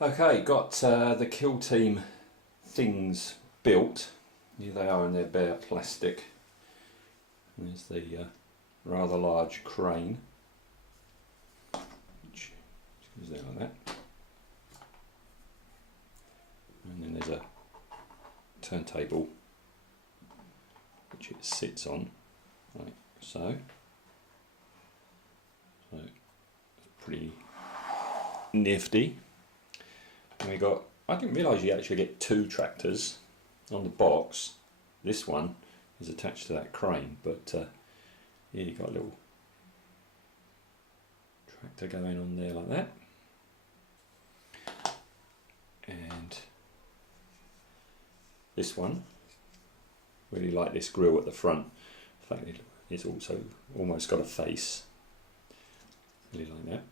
Okay, got the Kill Team things built. Here they are in their bare plastic. There's the rather large crane, which goes there like that. And then there's a turntable which it sits on, like so. So it's pretty nifty. And we got, I didn't realise you actually get two tractors on the box. This one is attached to that crane, but here you got a little tractor going on there like that. And this one, really like this grille at the front. In fact, it's also almost got a face. Really like that.